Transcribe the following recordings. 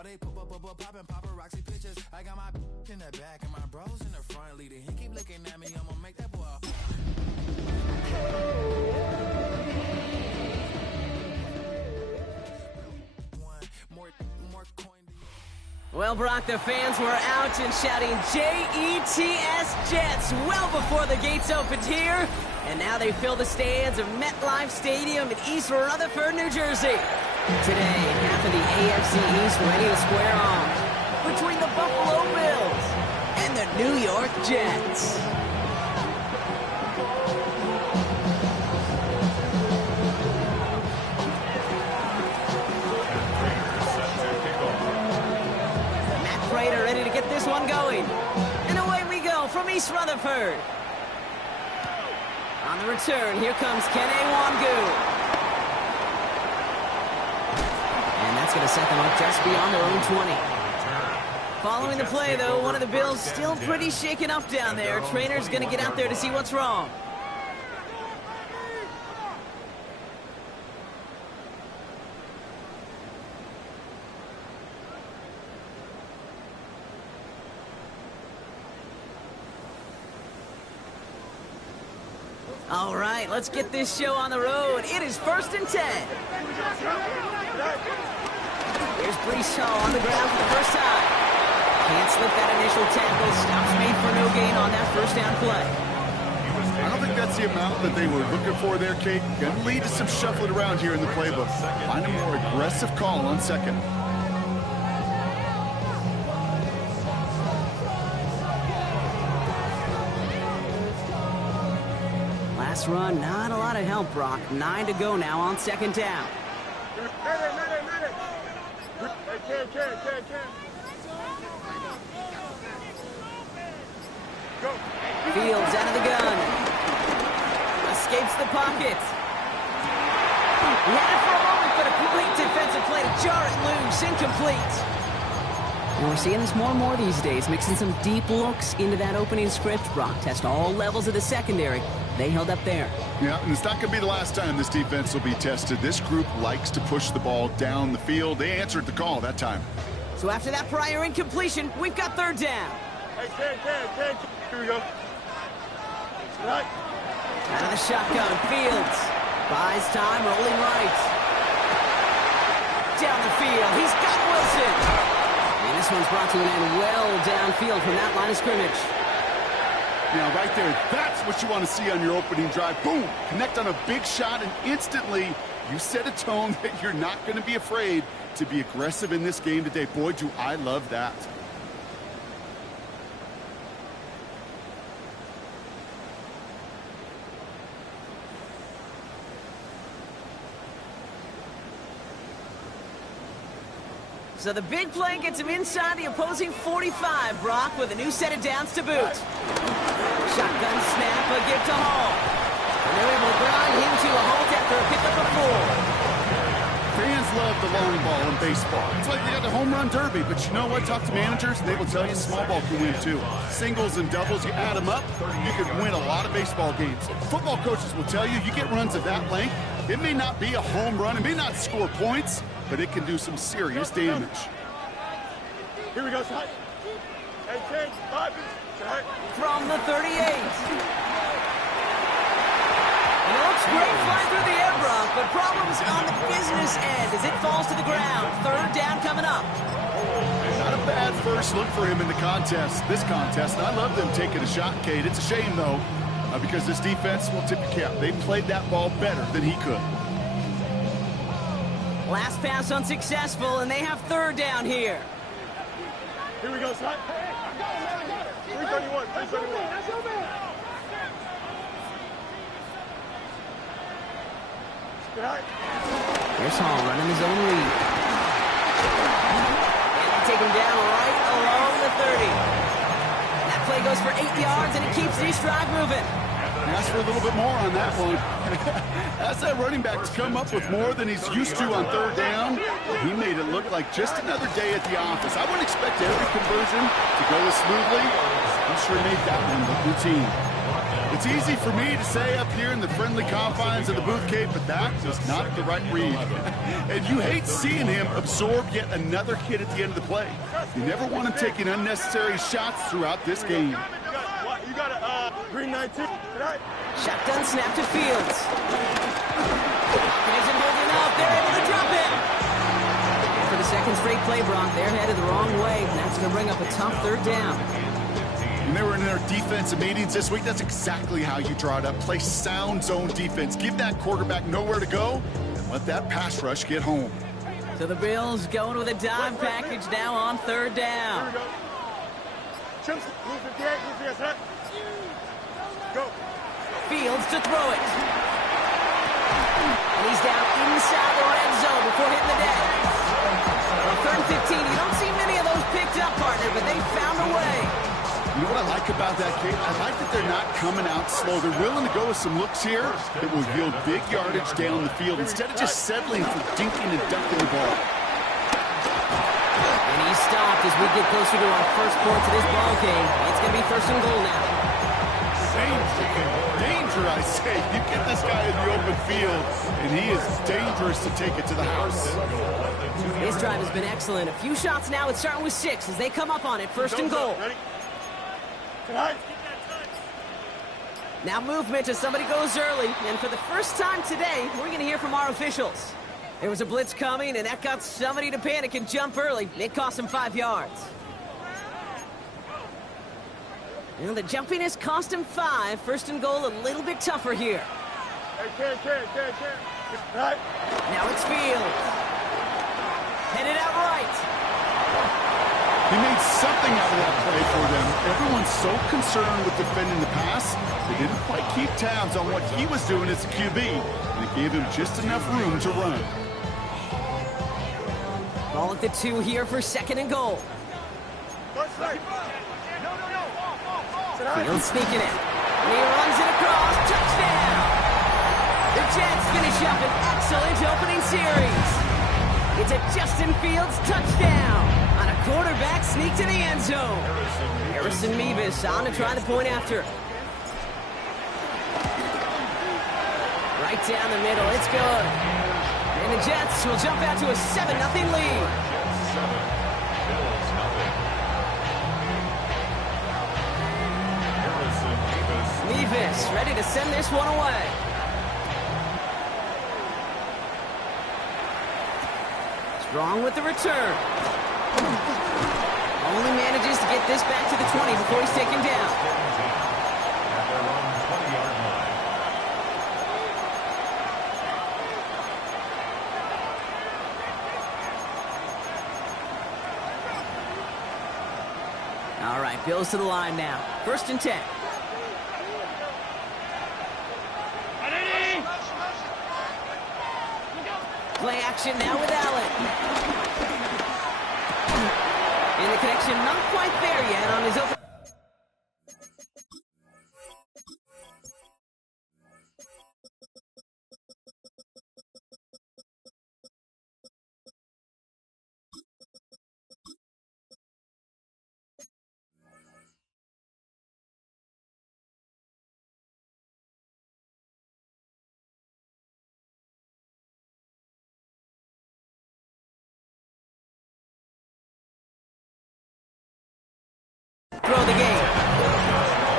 While they poppin' paparazzi pictures, I got my in the back and my bros in the front leading. He keep looking at me, I'm gonna make that boy. Well, Brock, the fans were out and shouting J-E-T-S Jets well before the gates opened here. And now they fill the stands of MetLife Stadium in East Rutherford, New Jersey. Today, half of the AFC East ready to square off between the Buffalo Bills and the New York Jets. Prater ready to get this one going. And away we go from East Rutherford. On the return, here comes Kene Nwangwu. And that's going to set them up just beyond their own 20. Following the play, though, one of the Bills still pretty shaken up down there. Trainer's going to get out there to see what's wrong. All right, let's get this show on the road. It is 1st and 10. Here's Breeshaw on the ground for the first time. Can't slip that initial tackle. Stops made for no gain on that first down play. I don't think that's the amount that they were looking for there, Kate. Going to lead to some shuffling around here in the playbook. Find a more aggressive call on second. Last run, not a lot of help, Brock. 9 to go now on second down. Fields out of the gun. Escapes the pocket. He had it for a moment, but a complete defensive play to jar it loose. Incomplete. And we're seeing this more and more these days, mixing some deep looks into that opening script. Brock test all levels of the secondary. They held up there. Yeah, and it's not going to be the last time this defense will be tested. This group likes to push the ball down the field. They answered the call that time. So after that prior incompletion, we've got third down. Hey, Ken. Here we go. Right. Out of the shotgun, Fields. Buys time, rolling right. Down the field, he's got Wilson. And this one's brought to an end well downfield from that line of scrimmage. Now, right there, that's what you want to see on your opening drive. Boom! Connect on a big shot, and instantly you set a tone that you're not going to be afraid to be aggressive in this game today. Boy, do I love that. So the big play gets him inside the opposing 45, Brock, with a new set of downs to boot. Shotgun snap, a give to Hall. And they're able to grind him to a halt after a pickup of 4. Fans love the long ball in baseball. It's like they got the home run derby, but you know what? Talk to managers, they will tell you small ball can win too. Singles and doubles, you add them up, you can win a lot of baseball games. Football coaches will tell you, you get runs of that length, it may not be a home run, it may not score points, but it can do some serious damage. Here we go, son. Hey, Ken, from the 38. And it looks great flying through the air, Brock, but problems on the business end as it falls to the ground. Third down coming up. Not a bad first look for him in the contest, this contest. And I love them taking a shot, Kate. It's a shame, though, because this defense will tip your cap. They played that ball better than he could. Last pass unsuccessful, and they have third down here. Here we go, son. 331, 331. Here's Hall running his own read. And they take him down right along the 30. That play goes for 8 yards, and it keeps this drive moving. Ask for a little bit more on that one. As that running back to come up with more than he's used to on third down, he made it look like just another day at the office. I wouldn't expect every conversion to go as smoothly. He sure made that one look routine. It's easy for me to say up here in the friendly confines of the booth, Cape, but that was not the right read. And you hate seeing him absorb yet another hit at the end of the play. You never want him taking unnecessary shots throughout this game. You got a green 19 tonight? Shotgun snap to Fields. It isn't holding up. They're able to drop it. And for the second straight play, Brock, they're headed the wrong way. And that's going to bring up a tough third down. When they were in their defensive meetings this week, that's exactly how you draw it up. Play sound zone defense. Give that quarterback nowhere to go and let that pass rush get home. So the Bills going with a dime package now on third down. Here we go. Chimps, move 58, move 58, set. Go. Fields to throw it. And he's down inside the red zone before hitting the deck. On third and 15, you don't see many of those picked up, partner, but they found a way. You know what I like about that, Kate? I like that they're not coming out slow. They're willing to go with some looks here that will yield big yardage down the field instead of just settling for dinking and dunking the ball. And he's stopped as we get closer to our first points of this ball game. It's going to be first and goal now. Danger, I say. You get this guy in the open field, and he is dangerous to take it to the house. This drive has been excellent. A few shots now. It's starting with 6 as they come up on it. First and goal. Ready? Tonight. Now movement as somebody goes early. And for the first time today, we're going to hear from our officials. There was a blitz coming, and that got somebody to panic and jump early. It cost him 5 yards. And the jumpiness cost him 5. First and goal a little bit tougher here. Hey, Ken. Tonight. Now it's Fields. Headed out right. He made something out of that play for them. Everyone's so concerned with defending the pass, they didn't quite keep tabs on what he was doing as a QB, and it gave him just enough room to run. Ball at the 2 here for second and goal. Fields sneaking it. And he runs it across. Touchdown! The Jets finish up an excellent opening series. It's a Justin Fields touchdown on a quarterback sneak to the end zone. Harrison Mevis on to try the point after. Right down the middle. It's good. And the Jets will jump out to a 7-0 lead. Mevis ready to send this one away. Strong with the return. Only manages to get this back to the 20 before he's taken down. All right, Bills to the line now. First and 10. Play action now with Allen. And the connection not quite there yet on his open. Throw the game.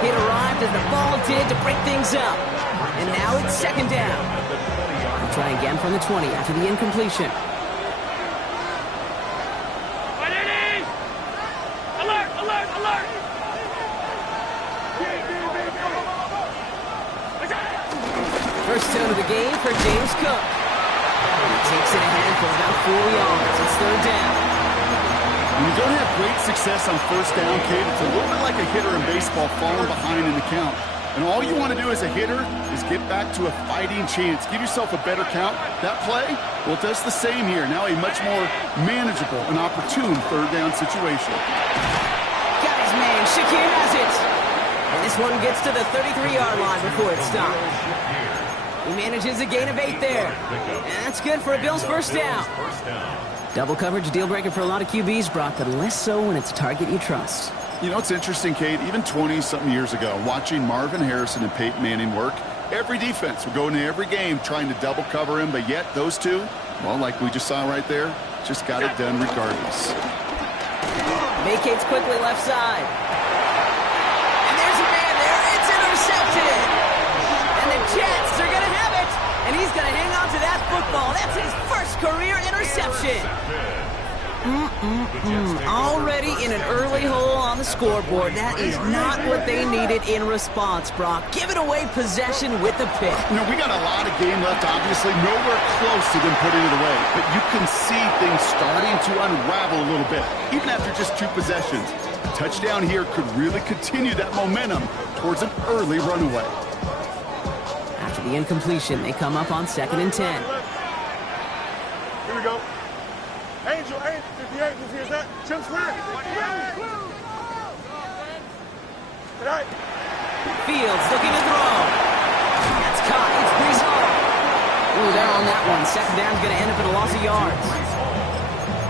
It arrived as the ball did to break things up. And now it's second down. I'll try again from the 20 after the incompletion. Alert! First down of the game for James Cook. He takes it ahead for about 4 yards. It's third down. When you don't have great success on first down, Kate, it's a little bit like a hitter in baseball falling behind in the count. And all you want to do as a hitter is get back to a fighting chance. Give yourself a better count. That play, well, it does the same here. Now a much more manageable and opportune third down situation. Got his man. Shakir has it. And this one gets to the 33-yard line before it's stopped. He manages a gain of 8 there. And that's good for a Bills first down. Double coverage, deal breaker for a lot of QBs, Brock, but less so when it's a target you trust. You know, it's interesting, Kate, even 20-something years ago, watching Marvin Harrison and Peyton Manning work, every defense would go into every game trying to double cover him, but yet those two, Well, like we just saw right there, just got it done regardless. Vacates quickly left side. And there's a man there. It's intercepted. And the Jets are going to have it. And he's going to hang on to that football. That's his first career interception. Already in an early hole on the scoreboard. That is not what they needed in response, Brock. Giving away possession with the pick. You know, we got a lot of game left, obviously. Nowhere close to them putting it away. But you can see things starting to unravel a little bit, even after just 2 possessions. A touchdown here could really continue that momentum towards an early runaway. After the incompletion, they come up on 2nd and 10. Here we go. Angel, 58, you see that? Jump square. Tonight. Fields looking to throw. That's caught. It's Brees Hall. Ooh, they're on that one. 2nd down's going to end up in a loss of yards.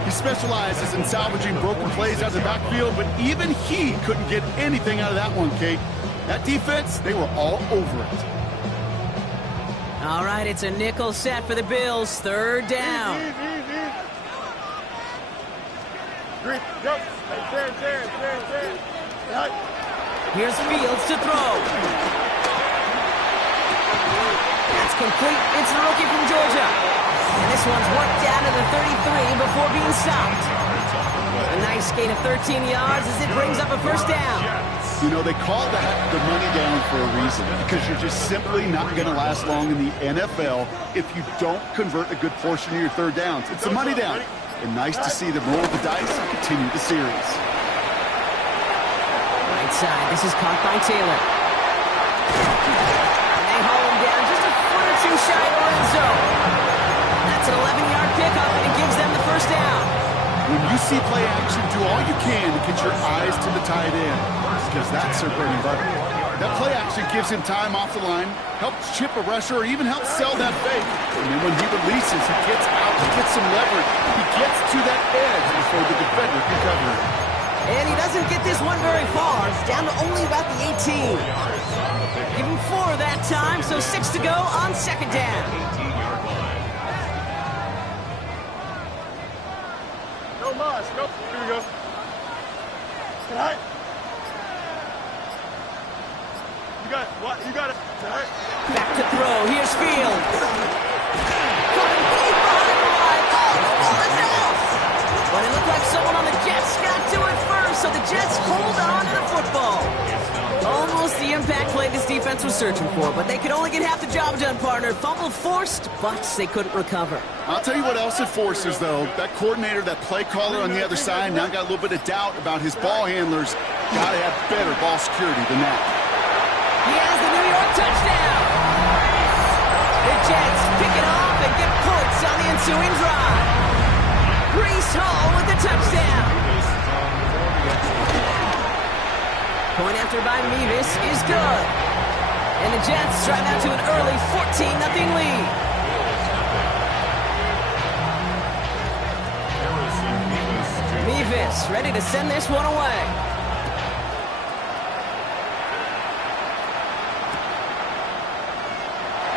He specializes in salvaging broken plays out of the backfield, but even he couldn't get anything out of that one, Kate. That defense, they were all over it. All right, it's a nickel set for the Bills. 3rd down. Easy. Great, go. There. Tonight. Here's Fields to throw. That's complete. It's the rookie from Georgia. And this one's worked down to the 33 before being stopped. A nice gain of 13 yards as it brings up a 1st down. You know, they call that the money down for a reason, because you're just simply not going to last long in the NFL if you don't convert a good portion of your 3rd downs. It's the money down. And nice to see them roll the dice and continue the series. Right side. This is caught by Taylor. And they haul him down just a foot or 2 shy of the red zone. That's an 11-yard pickup, and it gives them the 1st down. When you see play action, do all you can to get your eyes to the tight end, because that's their bread and butter. That play action gives him time off the line, helps chip a rusher, or even helps sell that fake. And then when he releases, he gets out, he gets some leverage. He gets to that edge before the defender can cover it. And he doesn't get this one very far. It's down to only about the 18. Give him 4 that time, so 6 to go on 2nd down. No mas, go. Here we go. Tonight. You got it. Tonight. Back to throw. Here's Fields. Coming deep behind the line. Oh, the ball is out. But it looked like someone on the Jets got to it first, so the Jets hold on to the football. Almost the impact play this defense was searching for, but they could only get half the job done, partner. Fumble forced, but they couldn't recover. I'll tell you what else it forces, though. That coordinator, that play caller on the other side, now got a little bit of doubt about his ball handlers. Got to have better ball security than that. He has the New York touchdown. The Jets pick it off and get points on the ensuing drive. Brees Hall with the touchdown. Point after by Mevis is good. And the Jets drive out to an early 14-0 lead. Mevis ready to send this one away.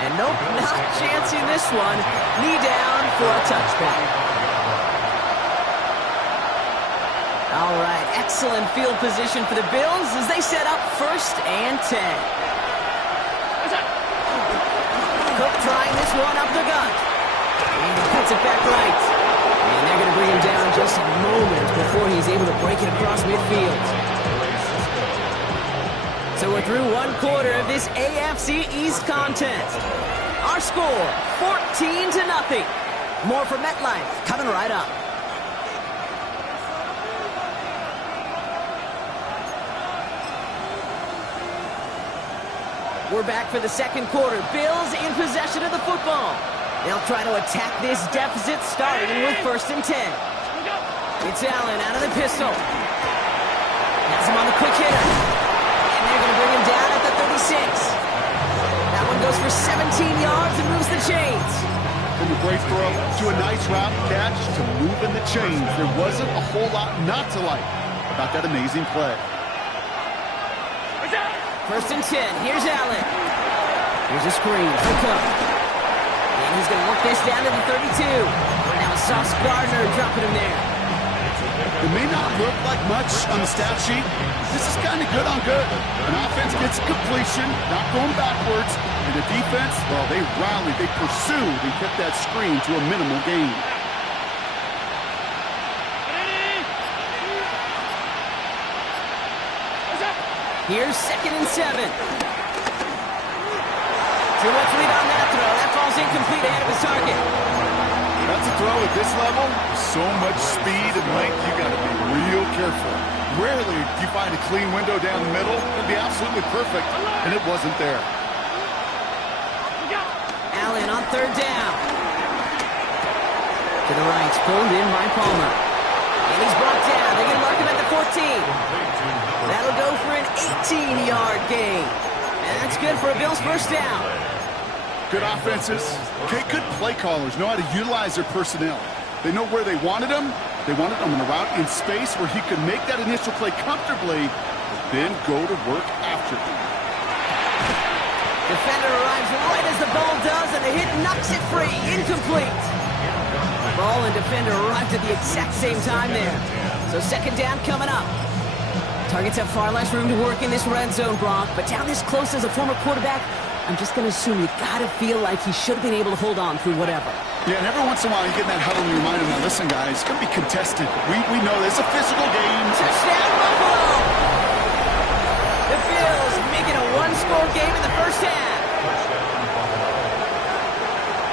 And nope, not chancing this one. Knee down for a touchback. All right, excellent field position for the Bills as they set up 1st and 10. Cook trying this one up the gut. And he puts it back right. And they're going to bring him down just a moment before he's able to break it across midfield. So we're through 1 quarter of this AFC East contest. Our score, 14-0. More from MetLife coming right up. We're back for the 2nd quarter. Bills in possession of the football. They'll try to attack this deficit starting with 1st and 10. It's Allen out of the pistol. Has him on the quick hitter. And they're going to bring him down at the 36. That one goes for 17 yards and moves the chains. From a great throw to a nice route catch to moving the chains. There wasn't a whole lot not to like about that amazing play. 1st and 10. Here's Allen. Here's a screen for Cook. And he's going to work this down to the 32. Now Sauce Gardner dropping him there. It may not look like much on the stat sheet. This is kind of good on good. An offense gets completion, not going backwards. And the defense, well, they rallied, they pursued, and kept that screen to a minimal gain. Here's 2nd and 7. Too much lead on that throw. That falls incomplete ahead of his target. That's a throw at this level. So much speed and length, you got to be real careful. Rarely do you find a clean window down the middle. It'd be absolutely perfect, and it wasn't there. Allen on 3rd down. To the right, pulled in by Palmer. And he's brought down. They're going to mark him at the 14. That'll go for an 18-yard gain. And that's good for a Bills first down. Good offenses. Okay, good play callers know how to utilize their personnel. They know where they wanted them. They wanted them in a route in space where he could make that initial play comfortably, but then go to work after him. Defender arrives right as the ball does, and the hit knocks it free. Incomplete. Ball and defender arrived at the exact same time there. So 2nd down coming up. Targets have far less room to work in this red zone, Brock, but down this close as a former quarterback, I'm just going to assume you got to feel like he should have been able to hold on through whatever. Yeah, and every once in a while you get in that huddle and you remind him, now listen, guys, it's going to be contested. We know this is a physical game. Touchdown, Buffalo! The Bills making a one-score game in the first half.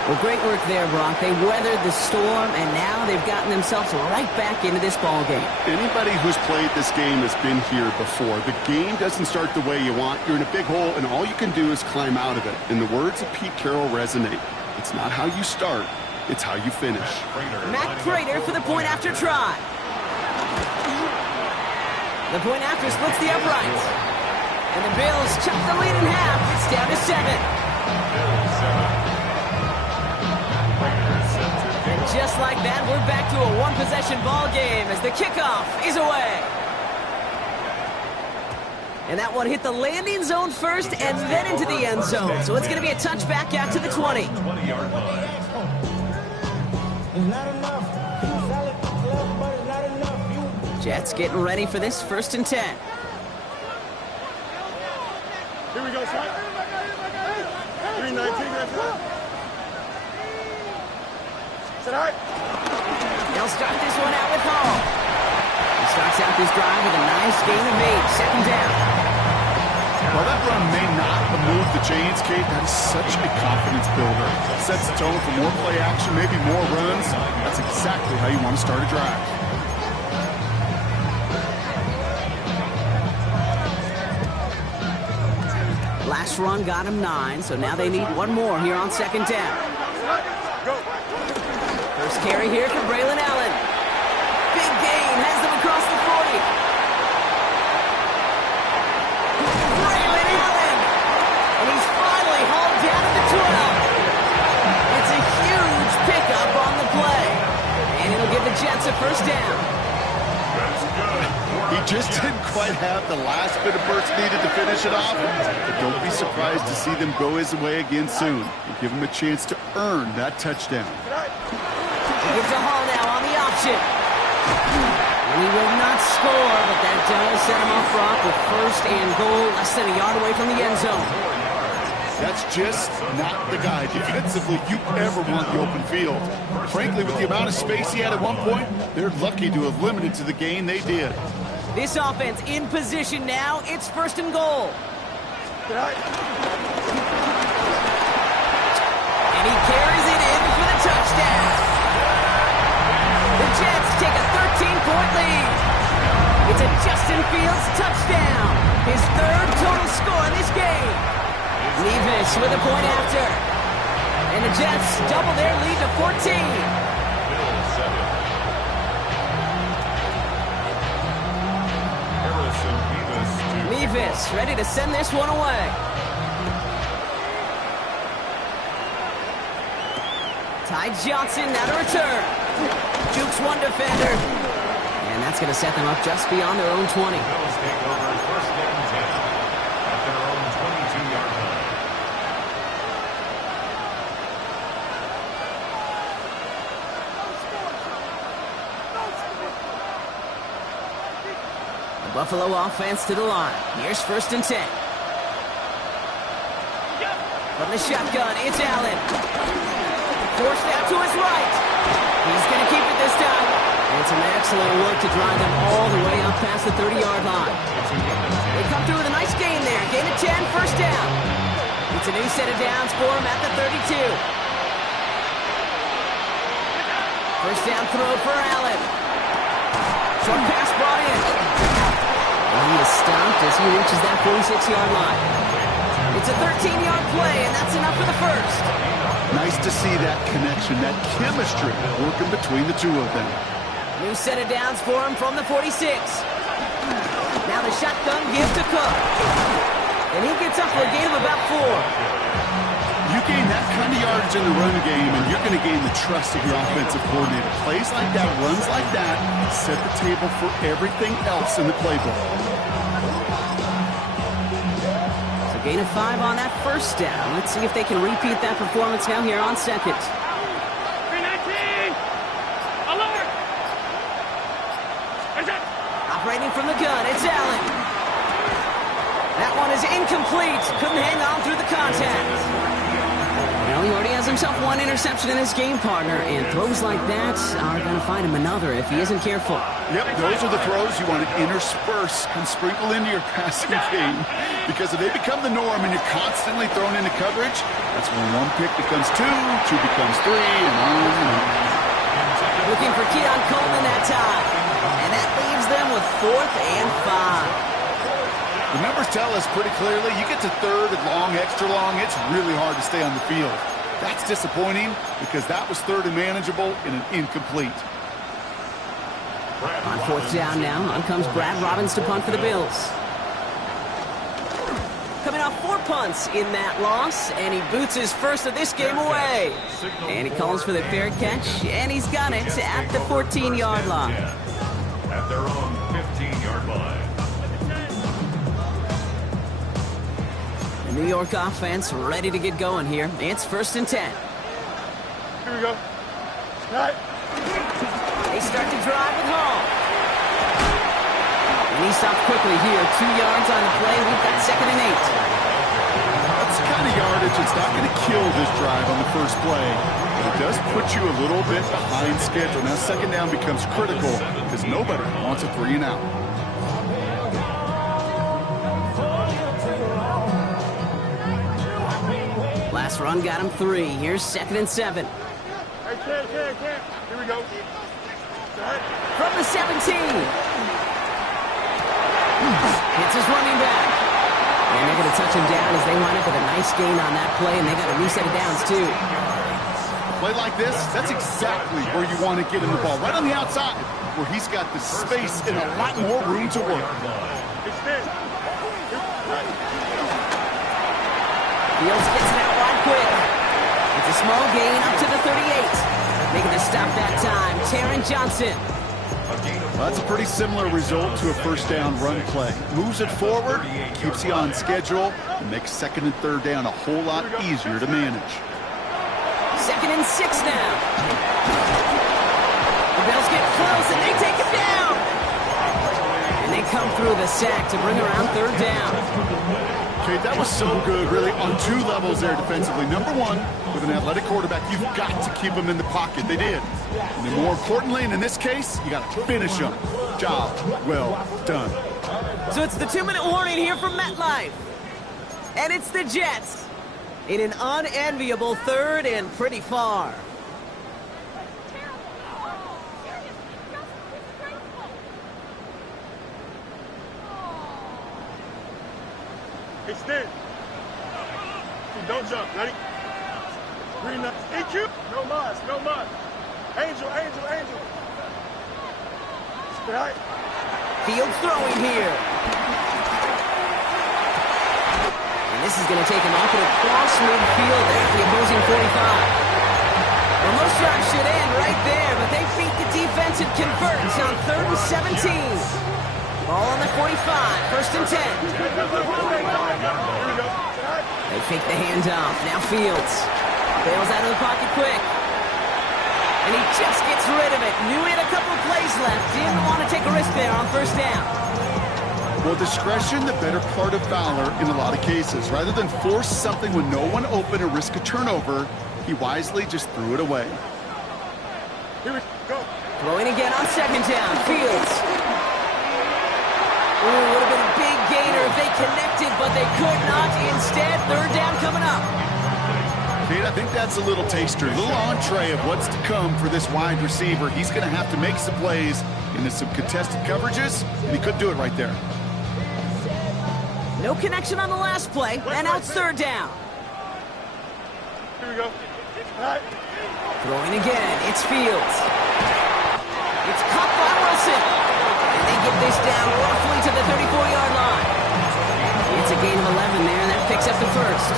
Well, great work there, Brock. They weathered the storm, and now they've gotten themselves right back into this ball game. Anybody who's played this game has been here before. The game doesn't start the way you want. You're in a big hole, and all you can do is climb out of it. And the words of Pete Carroll resonate. It's not how you start, it's how you finish. Matt Prater for the point after try. The point after splits the uprights. And the Bills chop the lead in half. It's down to 7. Just like that, we're back to a one-possession ball game as the kickoff is away. And that one hit the landing zone first and then into the end zone. So it's going to be a touchback out to the 20. Jets getting ready for this 1st and 10. Here we go, son. 319, that's right. Sit high. They'll start this one out with Hall. He starts out this drive with a nice gain of 8. 2nd down. While that run may not have moved the chains, Kate, that is such a confidence builder. Sets the tone for more play action, maybe more runs. That's exactly how you want to start a drive. Last run got him 9, so now they need one more here on 2nd down. First carry here for Braylon Allen. Big gain, has them across the 40. Braylon Allen! And he's finally hauled down to the 12. It's a huge pickup on the play. And it'll give the Jets a first down. He just didn't quite have the last bit of burst needed to finish it off. But don't be surprised to see them go his way again soon. And give him a chance to earn that touchdown. He gives a Hall now on the option. We will not score, but that does set him off, Brock, with 1st and goal, less than a yard away from the end zone. That's just not the guy defensively you ever want the open field. Frankly, with the amount of space he had at one point, they're lucky to have limited to the gain they did. This offense in position now. It's 1st and goal. And he carries it in for the touchdown. The Jets take a 13-point lead. It's a Justin Fields touchdown. His 3rd total score in this game. Levis with a point after. And the Jets double their lead to 14. Levis ready to send this one away. Ty Johnson now to return. Jukes one defender. And that's going to set them up just beyond their own 20. Bills take over 1st and 10 at their own 22-yard The Buffalo offense to the line. Here's 1st and 10. From the shotgun, it's Allen. Forced out to his right. He's going to keep it this time. And some excellent work to drive them all the way up past the 30-yard line. They come through with a nice gain there. Gain of 10, 1st down. It's a new set of downs for him at the 32. 1st down throw for Allen. Short pass brought in. And he is stopped as he reaches that 46-yard line. It's a 13-yard play, and that's enough for the 1st. Nice to see that connection, that chemistry working between the two of them. New set of downs for him from the 46. Now the shotgun gives to Cook. And he gets up for a gain of about 4. You gain that kind of yardage in the run game, and you're going to gain the trust of your offensive coordinator. Plays like that, runs like that, set the table for everything else in the playbook. So gain of 5 on that 1st down. Let's see if they can repeat that performance now here on 2nd. 319! Alert! Operating from the gun, it's Allen. That one is incomplete. Couldn't hang on through the contact. Well, he already has himself 1 interception in his game, partner, and throws like that are going to find him another if he isn't careful. Yep, those are the throws you want to intersperse and sprinkle into your passing game, because if they become the norm and you're constantly thrown into coverage, that's when 1 pick becomes 2, 2 becomes 3, and on and on. Looking for Keon Coleman that time, and that leaves them with 4th and 5. The numbers tell us pretty clearly, you get to 3rd and long, extra long, it's really hard to stay on the field. That's disappointing because that was 3rd and manageable in an incomplete. On 4th down now, on comes Brad Robbins to punt for the Bills. Coming off 4 punts in that loss, and he boots his 1st of this game away. And he calls for the fair catch, and he's got it at the 14-yard line. At their own 15-yard line. The New York offense ready to get going here. It's 1st and 10. Here we go. Right. They start to drive with Hall. And he stopped quickly here. 2 yards on the play. We've got 2nd and 8. That's the kind of yardage that's not going to kill this drive on the first play, but it does put you a little bit behind schedule. Now 2nd down becomes critical because nobody wants a 3 and out. Last run got him 3. Here's 2nd and 7. Hey, can't. Here we go. Right. From the 17. Hits his running back. And they're going to touch him down as they wind up with a nice gain on that play, and they got a new set of downs, too. Play like this, that's exactly where you want to get him the ball. Right on the outside, where he's got the space and a lot more room to work. Fields gets it out wide quick. It's a small gain up to the 38. Making the stop that time, Taron Johnson. Well, that's a pretty similar result to a 1st down run play. Moves it forward, keeps you on schedule, and makes 2nd and 3rd down a whole lot easier to manage. 2nd and 6 now. The Bills get close, and they take it down. And they come through the sack to bring around 3rd down. Okay, that was so good, really, on 2 levels there defensively. Number 1, with an athletic quarterback, you've got to keep him in the pocket. They did. And then more importantly, and in this case, you got to finish him. Job well done. So it's the 2-minute warning here from MetLife. And it's the Jets in an unenviable 3rd and pretty far. Hey, stand. Don't jump. Ready? Green up. EQ. No mas. Angel. Right. Fields throwing here. And this is going to take him off it across midfield at the opposing 45. Well, most drives should end right there, but they beat the defense and converts on 3rd and 17. Ball on the 45, 1st and 10. They fake the handoff. Now Fields bails out of the pocket quick. And he just gets rid of it. Knew he had a couple plays left. Didn't want to take a risk there on 1st down. Well, discretion, the better part of valor in a lot of cases. Rather than force something when no one open or risk a turnover, he wisely just threw it away. Here we go. Throwing again on second down. Fields. Ooh, would have been a big gainer if they connected, but they could not. Instead, third down coming up. Kate, I think that's a little taster, a little entree of what's to come for this wide receiver. He's going to have to make some plays into some contested coverages, and he couldn't do it right there. No connection on the last play, and now it's third down. Here we go. All right. Throwing again, it's Fields. It's caught by Wilson. And they get this down roughly to the 34-yard line. It's a gain of 11 there, and that picks up the first.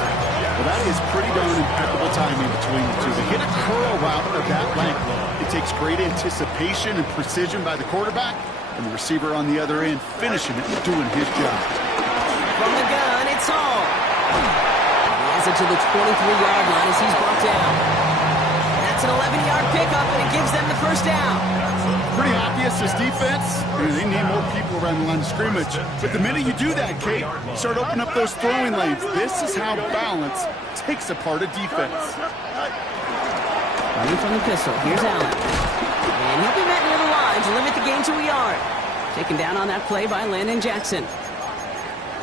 Well, that is pretty darn impeccable timing between the two. To hit a curl route of that length, it takes great anticipation and precision by the quarterback, and the receiver on the other end finishing it and doing his job. From the gun, it's Hall. He has it to the 23-yard line as he's brought down. That's an 11-yard pickup, and it gives them the first down. Pretty obvious as defense. They need more people around the line of scrimmage. But the minute you do that, Kate, you start opening up those throwing lanes. This is how balance takes apart a defense. Running from the pistol, here's Allen. And he'll be met near the line to limit the gain to a yard. Taken down on that play by Landon Jackson.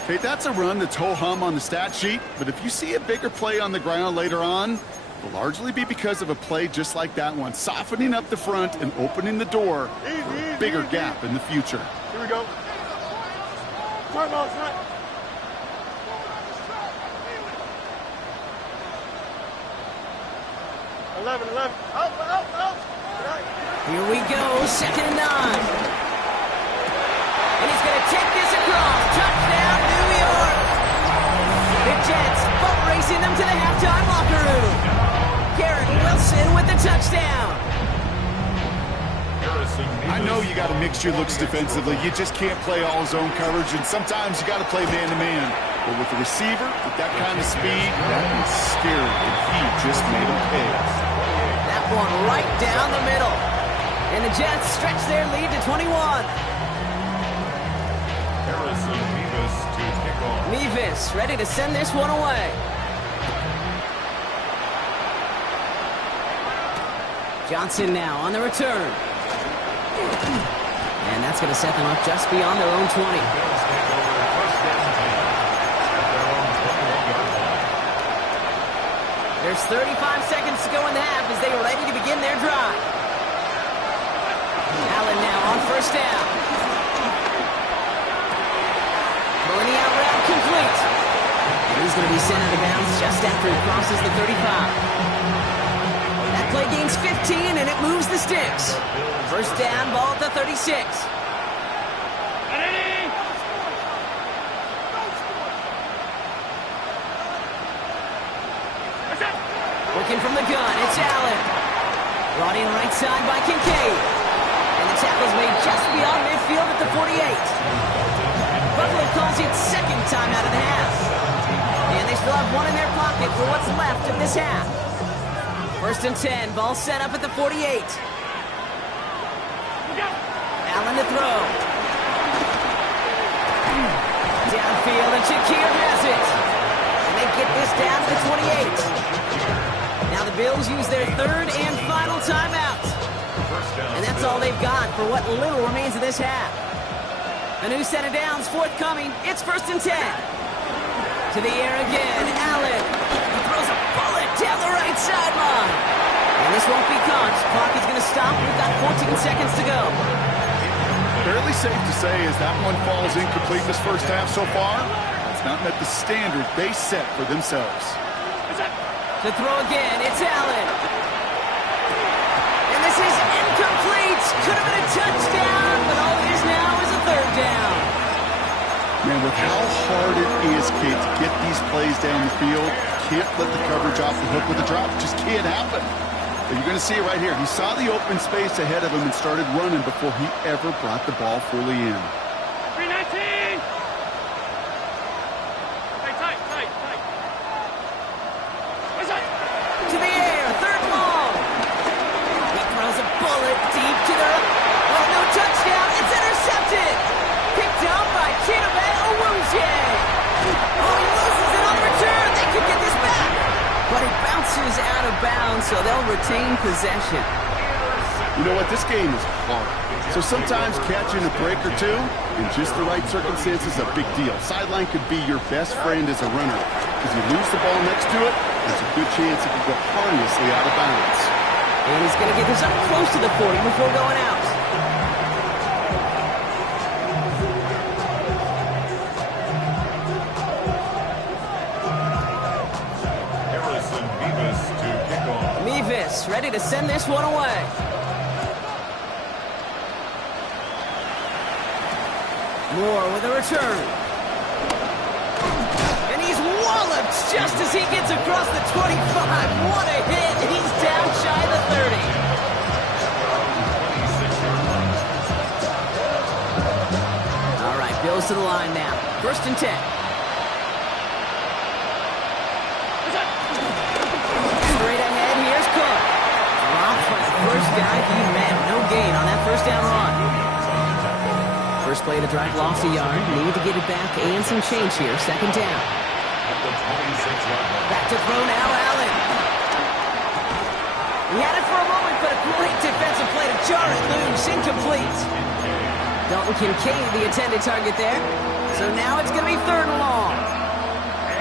Kate, that's a run that's ho-hum on the stat sheet. But if you see a bigger play on the ground later on, will largely be because of a play just like that one, softening up the front and opening the door for a bigger gap in the future. Here we go. Time out, time. Eleven. Out. Here we go, second and 9. And he's going to take this across. Touchdown, New York. The Jets boat racing them to the halftime locker room. Garrett Wilson with the touchdown. I know you got a mixture looks defensively. You just can't play all zone coverage, and sometimes you got to play man-to-man. But with the receiver, with that kind of speed, that is scary, and he just made him pay. That one right down the middle. And the Jets stretch their lead to 21. Harrison Mevis to kick off. Mevis ready to send this one away. Johnson now on the return. And that's going to set them up just beyond their own 20. There's 35 seconds to go in the half as they are ready to begin their drive. Allen now on first down. Throwing the out route complete. And he's going to be sent out of bounds just after he crosses the 35. Play gains 15, and it moves the sticks. First down, ball at the 36. Working from the gun, it's Allen. Brought in right side by Kincaid. And the tackle's made just beyond midfield at the 48. Buffalo calls it second time out of the half. And they still have one in their pocket for what's left of this half. First and 10, ball set up at the 48. Allen to throw. Downfield, and Shakir has it. And they get this down to the 28. Now the Bills use their third and final timeout. And that's all they've got for what little remains of this half. A new set of downs forthcoming. It's first and 10. To the air again, Allen. He throws a bullet down the right sideline. And this won't be caught. Clock is going to stop. We've got 14 seconds to go. Fairly safe to say as that one falls incomplete this first half so far, it's not met the standard they set for themselves. To throw again, it's Allen. And this is incomplete. Could have been a touchdown, but all it is now is a third down. Man, with how hard it is, Kate, to get these plays down the field, can't let the coverage off the hook with a drop. It just can't happen. And you're going to see it right here. He saw the open space ahead of him and started running before he ever brought the ball fully in. 319! Tight. To the air, third long. He throws a bullet deep to the... Well, no touchdown. It's intercepted. Picked up by Cheetah bounds, so they'll retain possession. You know what? This game is hard. So sometimes catching a break or two in just the right circumstances is a big deal. Sideline could be your best friend as a runner. Because you lose the ball next to it, there's a good chance it could go harmlessly out of bounds. And he's going to get this up close to the 40 before going out. Harrison Mevis to kick off. Mevis ready to send this one away. Moore with a return. And he's walloped just as he gets across the 25. What a hit. He's down shy of the 30. All right, Bills to the line now. 1st and 10. Straight ahead, here's Cook. Dropped by the first guy he met. No gain on that first down run. First play of the drive, lost a yard. Need to get it back and some change here. 2nd down. Back to throw now, Allen. He had it for a moment, but a great defensive play to jar it loose. Incomplete. Dalton Kincaid, the intended target there. So now it's going to be 3rd and long.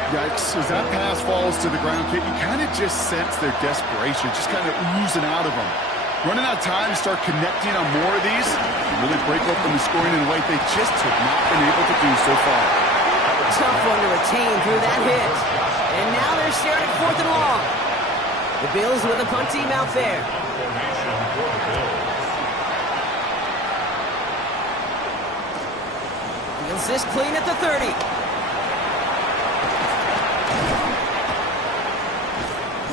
Yikes, as that pass falls to the ground, Kate, you kind of just sense their desperation, just kind of oozing out of them. Running out of time to start connecting on more of these and really break open the scoring in a way they just have not been able to do so far. Tough one to retain through that hit. And now they're staring at 4th and long. The Bills with a punt team out there. Feels this clean at the 30.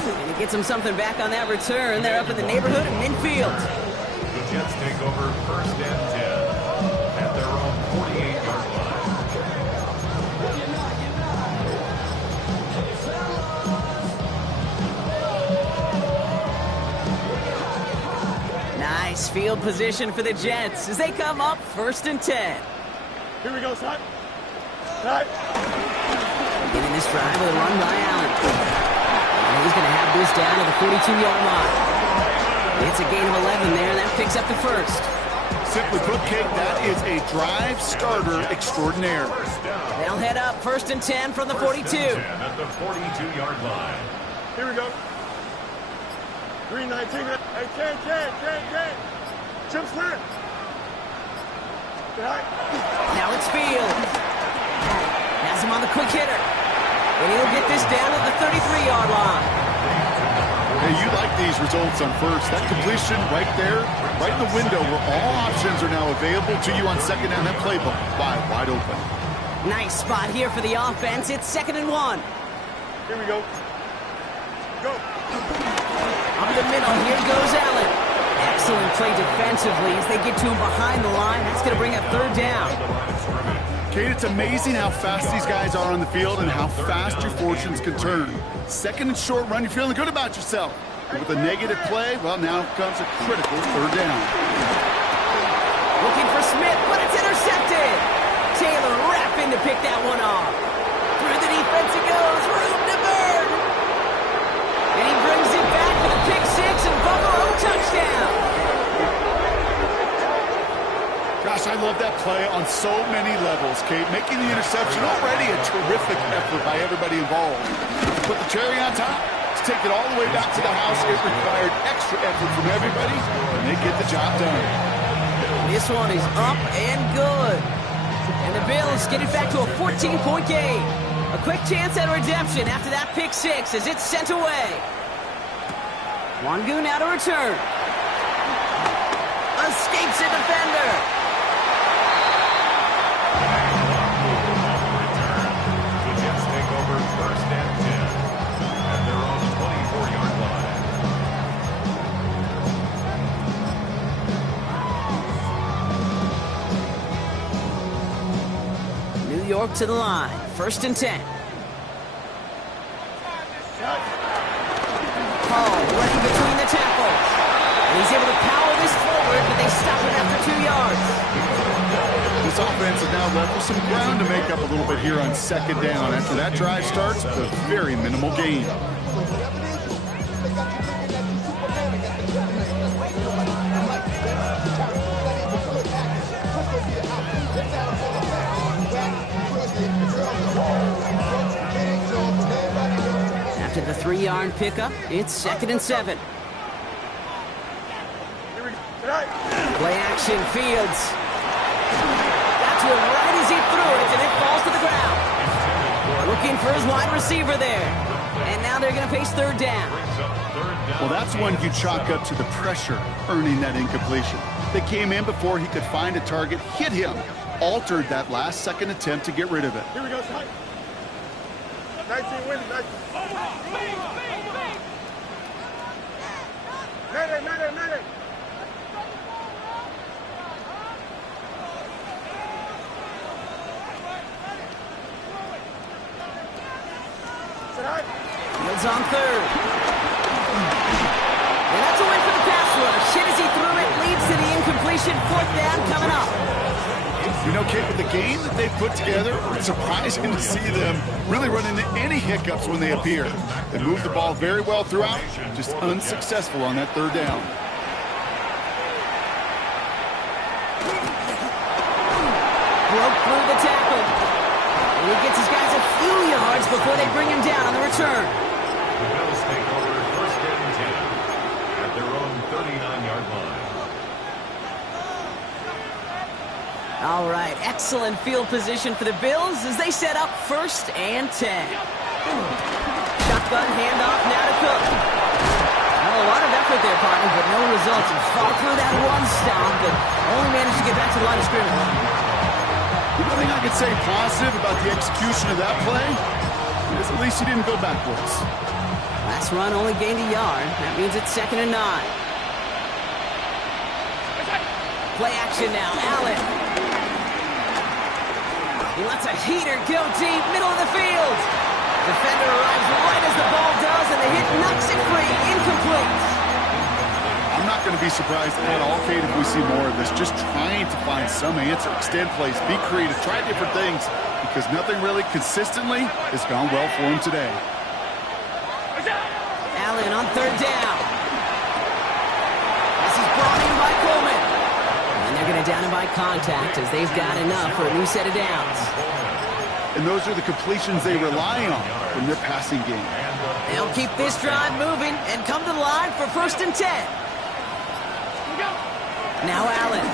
And he gets him something back on that return. They're up in the neighborhood of midfield. The Jets take over 1st and 10 at their own 48-yard line. Nice field position for the Jets as they come up 1st and 10. Here we go, son. Right. Beginning this drive with a run by Allen. And he's going to have this down to the 42-yard line. It's a gain of 11 there, and that picks up the 1st. Simply put, Kate, that is a drive starter extraordinaire. They'll head up 1st and 10 from the 42. 10 at the 42-yard line. Here we go. 319. Hey, Ken. Chip Slant. Now it's Field. Has him on the quick hitter. And he'll get this down to the 33-yard line. Hey, you like these results on 1st. That completion right there, right in the window where all options are now available to you on 2nd down. That playbook wide open. Nice spot here for the offense. It's 2nd and 1. Here we go. Go. Up the middle, here goes Allen. Excellent play defensively as they get to him behind the line. That's going to bring up 3rd down. Kate, it's amazing how fast these guys are on the field and how fast your fortunes can turn. 2nd and short run, you're feeling good about yourself. But with a negative play, well, now comes a critical 3rd down. Looking for Smith, but it's intercepted. Taylor rapping to pick that one off. Through the defense it goes, room to burn. And he brings it back with a pick 6 and Buffalo touchdown. Gosh, I love that play on so many levels, Kate. Making the interception already a terrific effort by everybody involved. Put the cherry on top, to take it all the way back to the house. It required extra effort from everybody, and they get the job done. This one is up and good. And the Bills get it back to a 14-point game. A quick chance at redemption after that pick 6 as it's sent away. Wangu now to return. Escapes a defender. New York to the line. 1st and 10. Hall running between the tackles. And he's able to power this forward, but they stop it after 2 yards. This offense is now left with some ground to make up a little bit here on 2nd down. After that drive starts, a very minimal gain. After the 3-yard pickup, it's 2nd and 7. Play action, Fields. Got to him right as he threw it, and it falls to the ground. Looking for his wide receiver there. And now they're going to face 3rd down. Well, that's one you chalk up to the pressure earning that incompletion. They came in before he could find a target, hit him, altered that last-second attempt to get rid of it. Here we go, Ty. 19 wins, 19. Mayday. Fields on 3rd. And that's a win for the pass rush. Hit as he threw it, leads to the incompletion. 4th down coming up. You know, Kate, with the game that they've put together, it's surprising to see them really run into any hiccups when they appear. They moved the ball very well throughout, just unsuccessful on that 3rd down. Broke through the tackle. And he gets his guys a few yards before they bring him down on the return. The Bills take over 1st and 10 at their own 39-yard line. All right, excellent field position for the Bills as they set up 1st and 10. Shotgun handoff now to Cook. Well, a lot of effort there, partner, but no results. He fought through that one stop, but only managed to get back to the line of scrimmage. The only thing I could say positive about the execution of that play is at least he didn't go backwards. Last run only gained a yard. That means it's 2nd and 9. Play action now, Allen. He lets a heater go deep, middle of the field. Defender arrives right as the ball does, and the hit knocks it free. Incomplete. I'm not going to be surprised at all, Kate, if we see more of this. Just trying to find some answer, extend plays, be creative, try different things, because nothing really consistently has gone well for him today. Allen on 3rd down. This is brought in by Coleman. And they're going to down him by contact as they've got enough for a new set of downs. And those are the completions they rely on in their passing game. They'll keep this drive moving and come to the line for 1st and 10. Now Allen.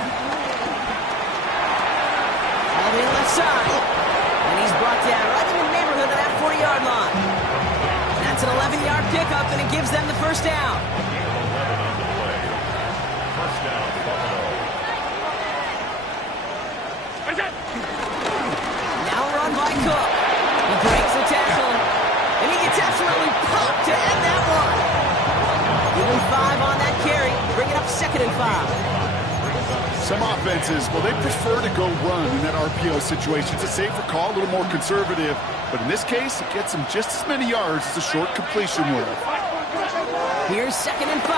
All the left side. And he's brought down right in the neighborhood of that 40-yard line. That's an 11-yard pickup, and it gives them the 1st down. 11 on the play. 1st down, Buffalo. Now run by Cook. He breaks the tackle, and he gets absolutely pumped to end that one. Give him 5 on that carry. Bring it up 2nd and 5. Some offenses, well, they prefer to go run in that RPO situation. It's a safer call, a little more conservative. But in this case, it gets them just as many yards as a short completion would. Here's 2nd and 5.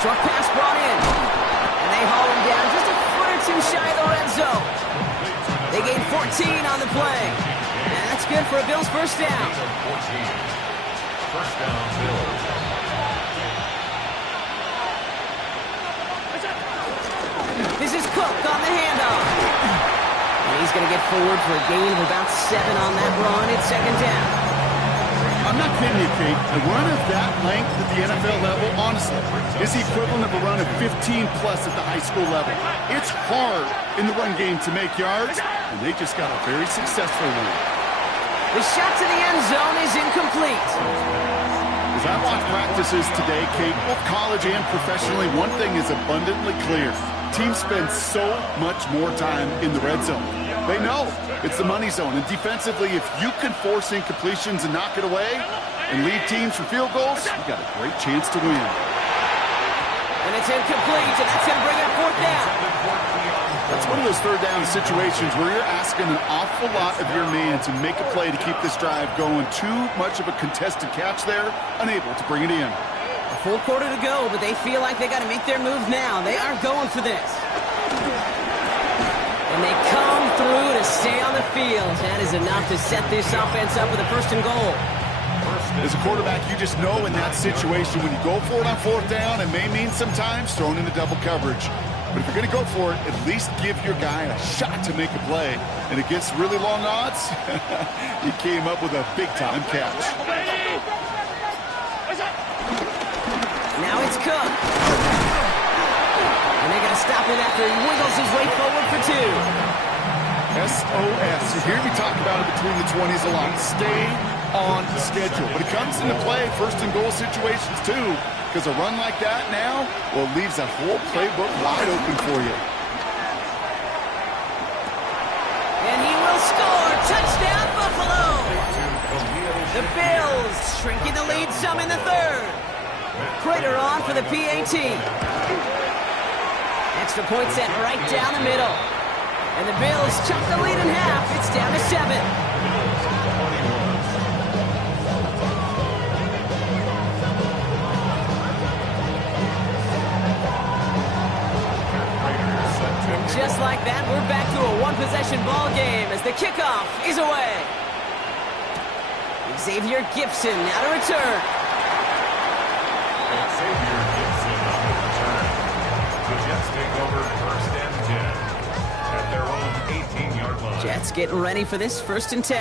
Short pass brought in. And they haul him down just a foot or two shy of the red zone. They gain 14 on the play. And that's good for a Bills 1st down. 1st down, Bills. This is Cook on the handoff. And he's going to get forward for a gain of about 7 on that run. It's 2nd down. I'm not kidding you, Kate. A run of that length at the NFL level, honestly, is the equivalent of a run of 15-plus at the high school level. It's hard in the run game to make yards, and they just got a very successful one. The shot to the end zone is incomplete. As I watch practices today, Kate, both college and professionally, one thing is abundantly clear. Teams spend so much more time in the red zone. They know it's the money zone. And defensively, if you can force incompletions and knock it away and lead teams for field goals, you got a great chance to win. And it's incomplete, and that's going to bring up 4th down. That's one of those 3rd down situations where you're asking an awful lot of your man to make a play to keep this drive going. Too much of a contested catch there, unable to bring it in. A full quarter to go, but they feel like they got to make their move now. They are going for this. And they come through to stay on the field. That is enough to set this offense up with a 1st and goal. 1st As a quarterback, you just know in that situation when you go for it on fourth down, it may mean sometimes throwing into double coverage. But if you're going to go for it, at least give your guy a shot to make a play. And against really long odds, he came up with a big-time catch. Now it's Cook. And they're going to stop him after he wiggles his way forward for 2. SOS. You hear me talk about it between the 20s a lot. Stay on schedule. But it comes into play first and goal situations too, because a run like that now, well, it leaves that whole playbook wide open for you. And he will score. Touchdown, Buffalo. The Bills shrinking the lead some in the third. Prater on for the PAT. Extra point set right down the middle. And the Bills chop the lead in half. It's down to 7. And just like that, we're back to a one-possession ball game as the kickoff is away. Xavier Gipson now to return. Xavier Gipson on the return. The Jets take over first and 10 at their own 18-yard line. Jets getting ready for this first and 10.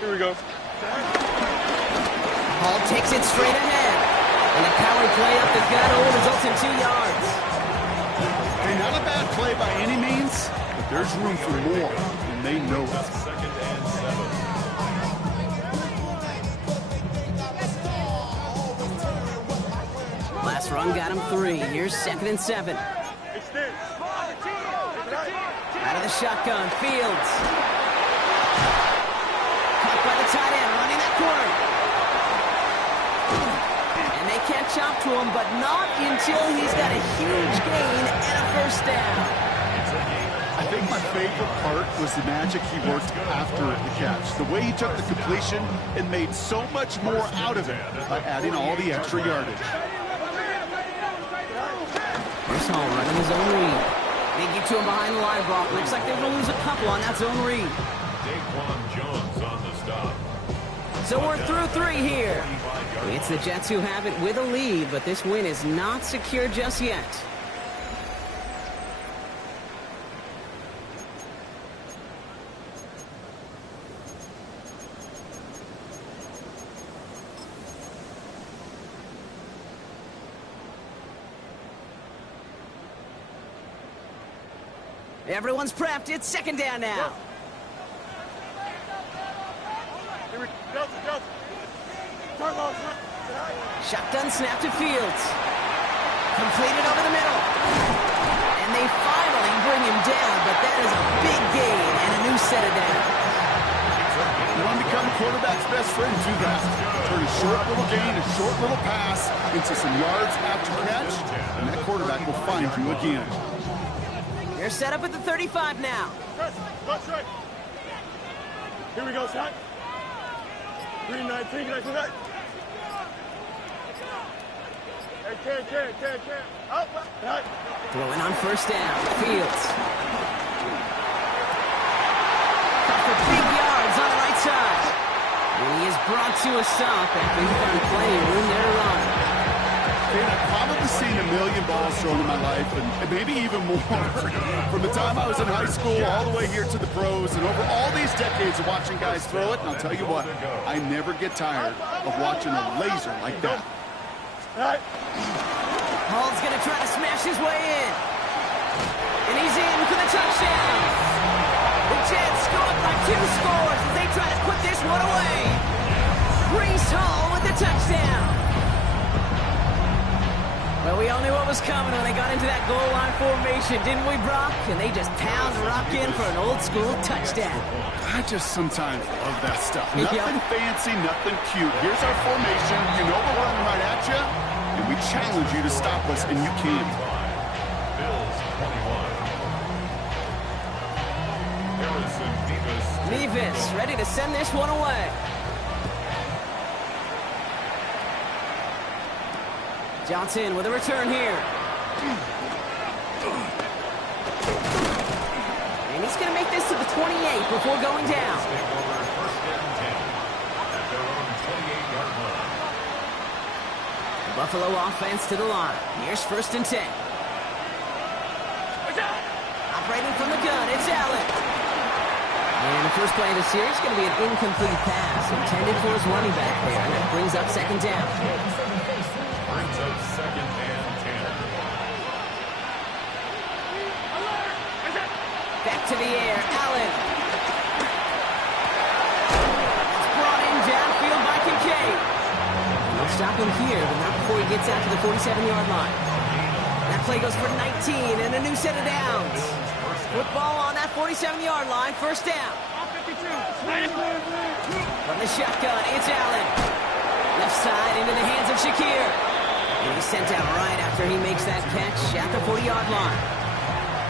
Here we go. Hall takes it straight ahead. And the power play up the gut only results in 2 yards. Hey, not a bad play by any means, but there's room for more, and they know it. Second and 7. Last run got him 3. Here's 2nd and 7. Extend. Out of the shotgun, Fields. Caught by the tight end, running that corner. And they catch up to him, but not until he's got a huge gain and a first down. I think my favorite part was the magic he worked after the catch. The way he took the completion and made so much more out of it by adding all the extra yardage. Here's Hall running his own read. They get to him behind the line block. Looks like they're going to lose a couple on that zone read. Daquan Jones on the stop. So we're through 3 here. It's the Jets who have it with a lead, but this win is not secure just yet. Everyone's prepped. It's 2nd down now. Here we go. Shotgun snap to Fields. Completed over the middle. And they finally bring him down, but that is a big gain and a new set of downs. You want to become a quarterback's best friend, do that. Turn a short little gain, a short little pass into some yards after catch, and that quarterback will find you again. They're set up at the 35 now. That's right. Here we go, son. 3-19, connect to that. Hey, can. Up. Throwing on first down. Fields. Got for big yards on the right side. And he is brought to a stop after he found plenty of room there to run. I've probably seen a million balls thrown in my life, and maybe even more. From the time I was in high school all the way here to the pros, and over all these decades of watching guys throw it, and I'll tell you what, I never get tired of watching a laser like that. Hall's going to try to smash his way in. And he's in for the touchdown. The Jets go up by 2 scores as they try to put this one away. Breece Hall with the touchdown. Well, we all knew what was coming when they got into that goal line formation, didn't we, Brock? And they just pound the rock in for an old-school touchdown. I just sometimes love that stuff. Nothing fancy, nothing cute. Here's our formation. You know we're running right at you, and we challenge you to stop us, and you can't. Bills 21. Harrison Nevis ready to send this one away. Johnson with a return here. And he's going to make this to the 28 before going down. their own 28-yard line. The Buffalo offense to the line. Here's 1st and 10. Operating from the gun, it's Allen. And the first play of the series is going to be an incomplete pass intended for his running back there. And that brings up 2nd down. Brings up 2nd and 10. Back to the air, Allen. It's brought in downfield by Kincaid. They'll stop him here, but not before he gets out to the 47-yard line. That play goes for 19 and a new set of downs. Football on that 47-yard line, 1st down. From the shotgun, it's Allen. Left side into the hands of Shakir. And he's sent out right after he makes that catch at the 40-yard line.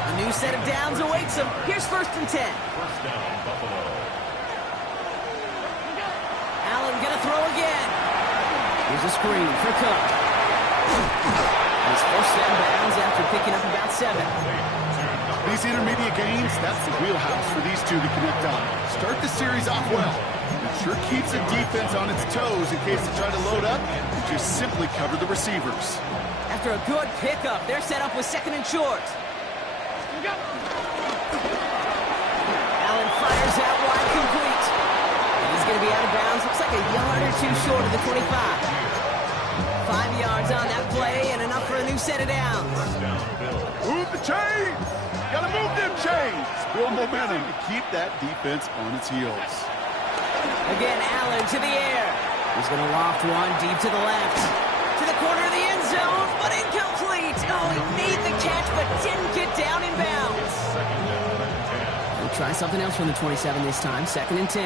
A new set of downs awaits him. Here's 1st and 10. 1st down, Buffalo. Allen gonna throw again. Here's a screen for Cook. He's forced them bounds after picking up about 7. These intermediate games, that's the wheelhouse for these two to connect on. Start the series off well. It sure keeps the defense on its toes in case they try to load up and just simply cover the receivers. After a good pickup, they're set up with 2nd and short. Allen fires out wide, complete. And he's going to be out of bounds. Looks like a yard or 2 short of the 25. 5 yards on that play and enough for a new set of downs. Move the chains! Gotta move them chains! Build momentum to keep that defense on its heels. Again, Allen to the air. He's going to loft one deep to the left. To the corner of the end zone, but incomplete. Oh, he made the catch, but didn't get down in bounds. We'll try something else from the 27 this time. 2nd and 10.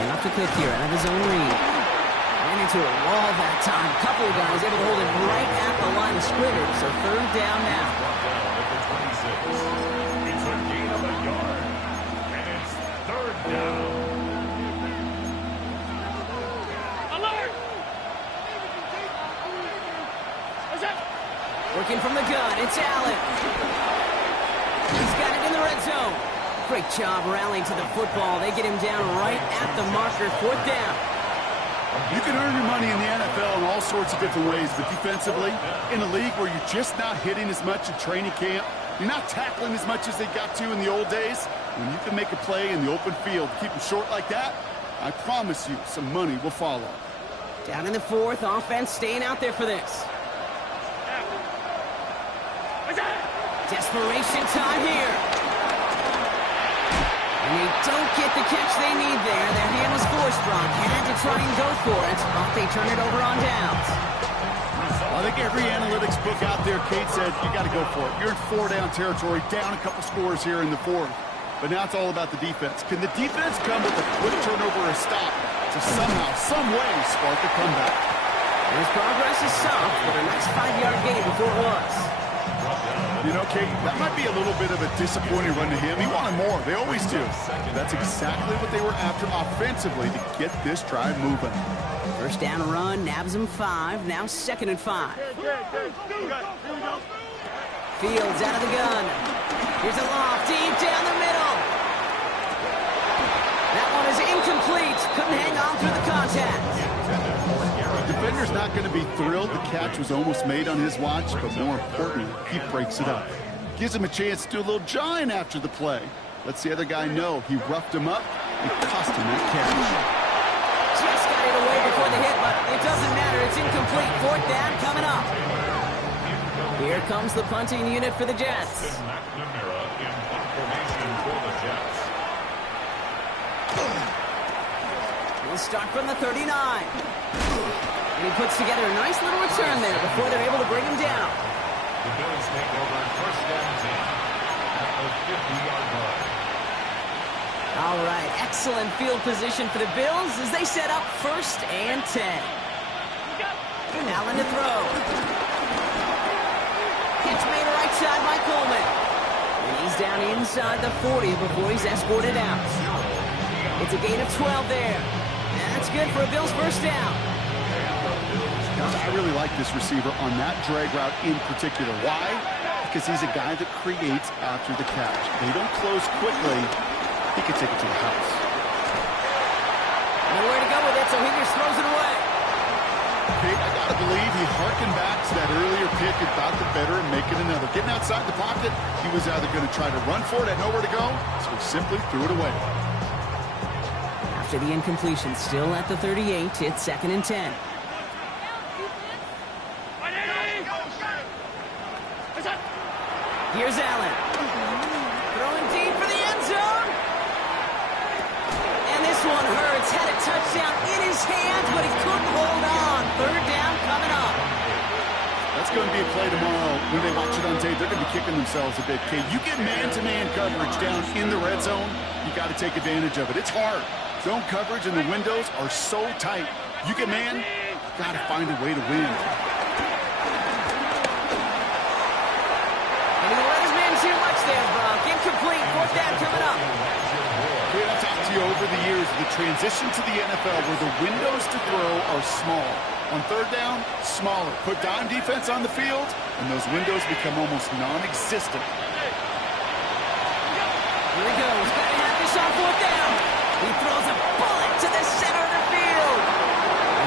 And off to Cook here out of his own read. Ran into a wall that time. A couple of guys able to hold it right at the line of scrimmage. So 3rd down now. It's a gain of a yard. And it's 3rd down. Alert! Working from the gun, it's Allen. He's got it in the red zone. Great job rallying to the football. They get him down right at the marker. 4th down. You can earn your money in the NFL in all sorts of different ways, but defensively, in a league where you're just not hitting as much in training camp, you're not tackling as much as they got to in the old days, when you can make a play in the open field, keep them short like that, I promise you some money will follow. Down in the 4th, offense staying out there for this. Desperation time here. And they don't get the catch they need there. Their hand was forced, Brock. Had to try and go for it, but they turn it over on downs. Well, I think every analytics book out there, Kate said, you got to go for it. You're in 4-down territory, down a couple scores here in the 4th. But now it's all about the defense. Can the defense come with a quick turnover or a stop to somehow, some way, spark a comeback? His progress is soft, but a nice 5-yard gain before it was. You know, Kate, that might be a little bit of a disappointing run to him. He wanted more. They always do. That's exactly what they were after offensively to get this drive moving. 1st down run, nabs him 5. Now 2nd and 5. Fields out of the gun. Here's a loft deep down the middle. That one is incomplete. Couldn't hang on through the contact. The defender's not going to be thrilled the catch was almost made on his watch, but more importantly, he breaks it up. Gives him a chance to do a little jawing after the play. Lets the other guy know he roughed him up and cost him that catch. Just got it away before the hit, but it doesn't matter. It's incomplete. 4th down coming up. Here comes the punting unit for the Jets. McNamara in punt formation for the Jets. We'll start from the 39. And he puts together a nice little return there before they're able to bring him down. The Bills take over 1st and 10 at the 50-yard line. All right, excellent field position for the Bills as they set up 1st and 10. Allen to throw. Catch made right side by Coleman. And he's down inside the 40 before he's escorted out. It's a gain of 12 there. And that's good for a Bills 1st down. I really like this receiver on that drag route in particular. Why? Because he's a guy that creates after the catch. They don't close quickly. He can take it to the house. so he just throws it away. Okay, I gotta believe he harkened back to that earlier pick about the better and making another. Getting outside the pocket, he was either going to try to run for it, had nowhere to go, so he simply threw it away. After the incompletion, still at the 38, it's 2nd and 10. Here's Allen. Throwing deep for the end zone. And this one hurts. Had a touchdown in his hands, but he couldn't hold on. 3rd down coming up. That's going to be a play tomorrow. When they watch it on tape, they're going to be kicking themselves a bit. Okay, you get man-to-man coverage down in the red zone, you got to take advantage of it. It's hard. Zone coverage and the windows are so tight. You get man, got to find a way to win. Too much there, Brock. Incomplete. 4th down coming up. Okay, I've talked to you over the years, the transition to the NFL where the windows to throw are small. On 3rd down, smaller. Put dime defense on the field, and those windows become almost non-existent. Here he goes. Gotta have this on 4th down. He throws a bullet to the center of the field.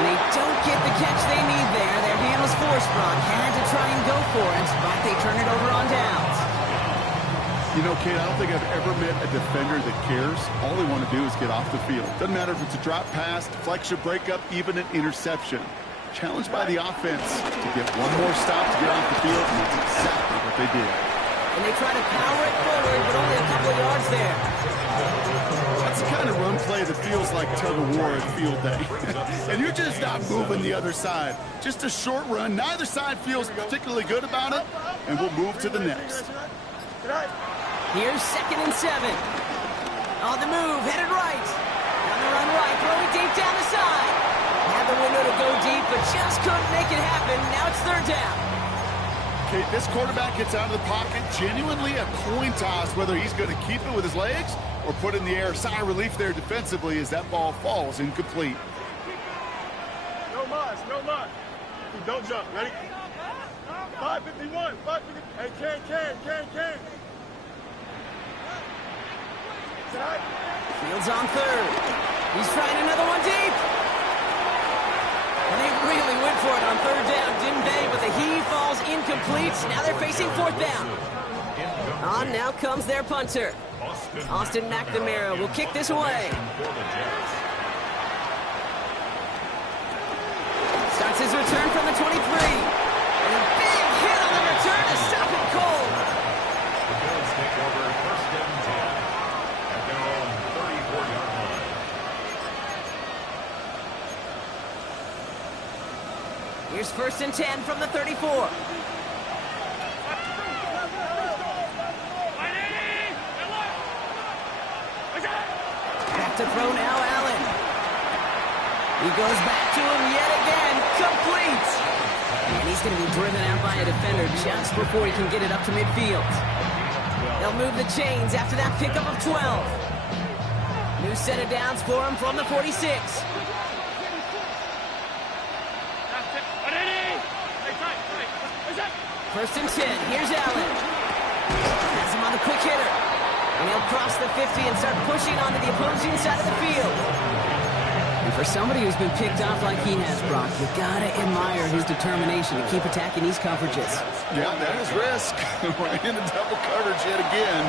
And they don't get the catch they need there. Their hand was forced, Brock. Had to try and go for it, but they turn it over on downs. You know, Kate, I don't think I've ever met a defender that cares. All they want to do is get off the field. Doesn't matter if it's a drop pass, deflection, breakup, even an interception. Challenged by the offense to get one more stop to get off the field, and that's exactly what they did. And they try to power it forward, but only a couple of yards there. That's the kind of run play that feels like tug-of-war at field day. And you're just not moving the other side. Just a short run. Neither side feels particularly good about it, and we'll move to the next. Here's 2nd and 7. On the move, headed right. On the run right, throwing deep down the side. Had the window to go deep, but just couldn't make it happen. Now it's 3rd down. Okay, this quarterback gets out of the pocket. Genuinely a coin toss whether he's going to keep it with his legs or put it in the air. Sigh of relief there defensively as that ball falls incomplete. No mas, no mas. Don't jump. Ready? 551. 550. Hey, can. Fields on 3rd. He's trying another one deep. And they really went for it on 3rd down, didn't they? But the heave falls incomplete. Now they're facing 4th down. On now comes their punter. Austin McNamara will kick this away. Starts his return from the 23. And a big hit on the return to stop it cold. The Bills take over 1st and 10 at their own 34-yard line. Here's 1st and 10 from the 34. Back to throw now, Allen. He goes back to him yet again. Complete. And he's going to be driven out by a defender just before he can get it up to midfield. They'll move the chains after that pickup of 12. New set of downs for him from the 46. First and 10. Here's Allen. Has him on the quick hitter. And he'll cross the 50 and start pushing onto the opposing side of the field. And for somebody who's been picked off like he has, Brock, you gotta admire his determination to keep attacking these coverages. Yeah, that is risk. We're in a double coverage yet again.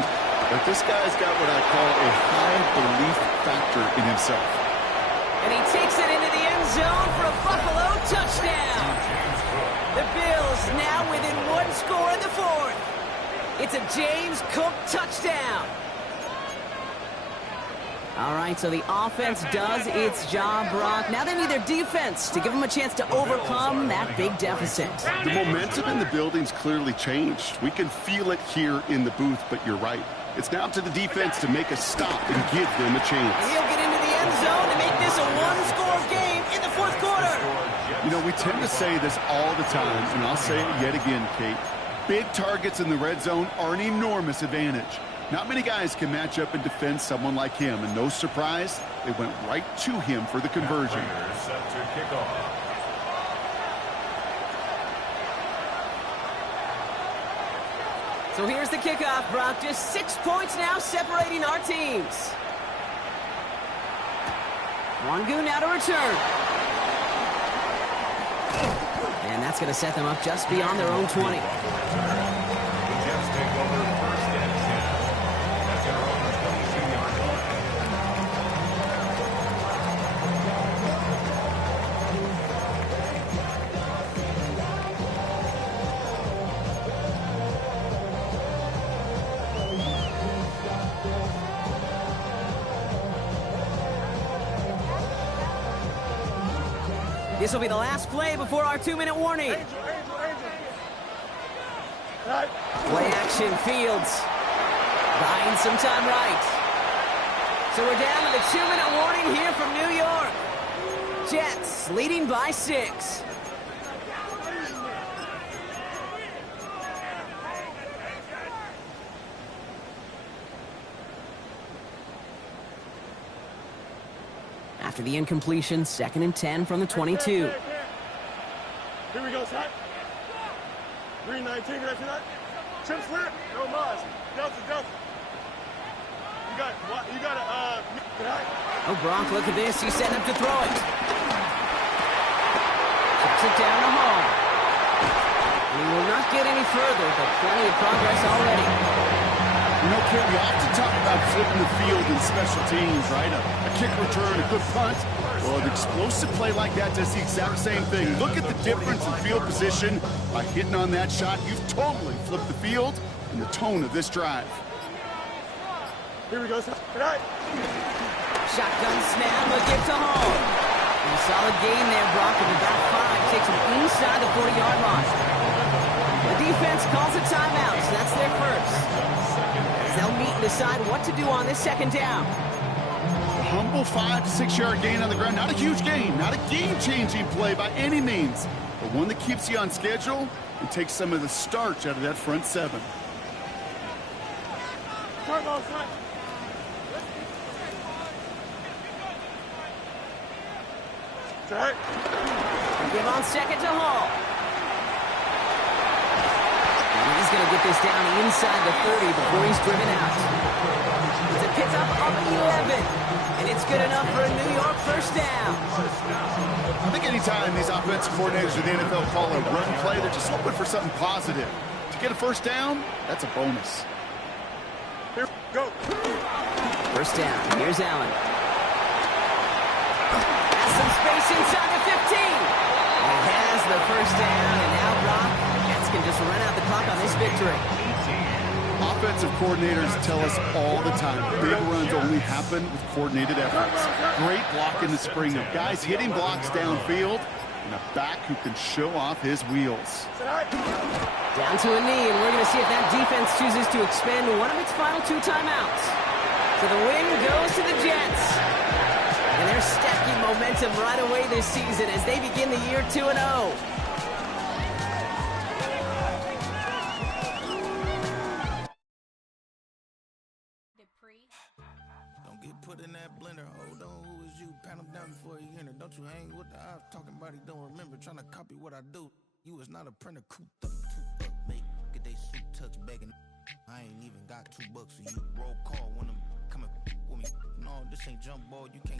But this guy's got what I call a high belief factor in himself. And he takes it into the end zone for a Buffalo touchdown. The Bills now within one score in the 4th. It's a James Cook touchdown. All right, so the offense does its job, Brock. Now they need their defense to give them a chance to overcome that big deficit. The momentum in the building's clearly changed. We can feel it here in the booth, but you're right. It's now to the defense to make a stop and give them a chance. He'll get into the end zone to make this a one-score game in the 4th quarter. You know, we tend to say this all the time, and I'll say it yet again, Kate. Big targets in the red zone are an enormous advantage. Not many guys can match up and defend someone like him, and no surprise, they went right to him for the conversion. Set to kick off. So here's the kickoff, Brock. Just 6 points now separating our teams. Wangu now to return. And that's going to set them up just beyond their own 20. The Jets take over first and 10 at their own 22-yard line. This will be the last play before our 2-minute warning. Angel. Right. Play action, Fields. Buying some time right. So we're down to the 2-minute warning here from New York. Jets leading by 6. After the incompletion, 2nd and 10 from the 22. Here we go, Sack. 319, that's not. Chip slip, no mas. Delta. You got Oh, Brock, look at this. He's setting up to throw it. Checks it down to Hall. And he will not get any further, but plenty of progress already. You know, Kid, we often talk about flipping the field in special teams, right? A kick return, a good punt. Well, an explosive play like that does the exact same thing. Look at the difference in field position. By hitting on that shot, you've totally flipped the field and the tone of this drive. Here we go, Sack. Right. Shotgun snap, a give to Hall. And a solid gain there, Brock, of about 5. Takes him inside the 40-yard line. The defense calls a timeout, so that's their first. As they'll meet and decide what to do on this 2nd down. A humble 5 to 6 yard gain on the ground. Not a huge gain, not a game-changing play by any means, but one that keeps you on schedule and takes some of the starch out of that front 7. Turn on, Sack. Sack. Give on 2nd to Hall. And he's going to get this down inside the 30 before he's driven out. It's a pickup of 11. And it's good enough for a New York first down. I think anytime these offensive coordinators in the NFL call a run play, they're just hoping for something positive. To get a first down, that's a bonus. Here, go. First down. Here's Allen. Has some space inside the 15. And he has the first down. And now Brock, Jets can just run out the clock on this victory. Offensive coordinators tell us all the time, big runs only happen with coordinated efforts. Great block in the spring of guys hitting blocks downfield and a back who can show off his wheels. Down to a knee, and we're going to see if that defense chooses to expend one of its final 2 timeouts. So the win goes to the Jets. And they're stacking momentum right away this season as they begin the year 2-0. Don't get put in that blender. Hold on, who is you? Pat him down before he enter. Don't you hang with the ops talking about he don't remember. Trying to copy what I do. You is not a printer. Cooped up, make get they suit touch begging. I ain't even got $2 for you. Roll call when I'm coming with me. No, this ain't jump ball. You can't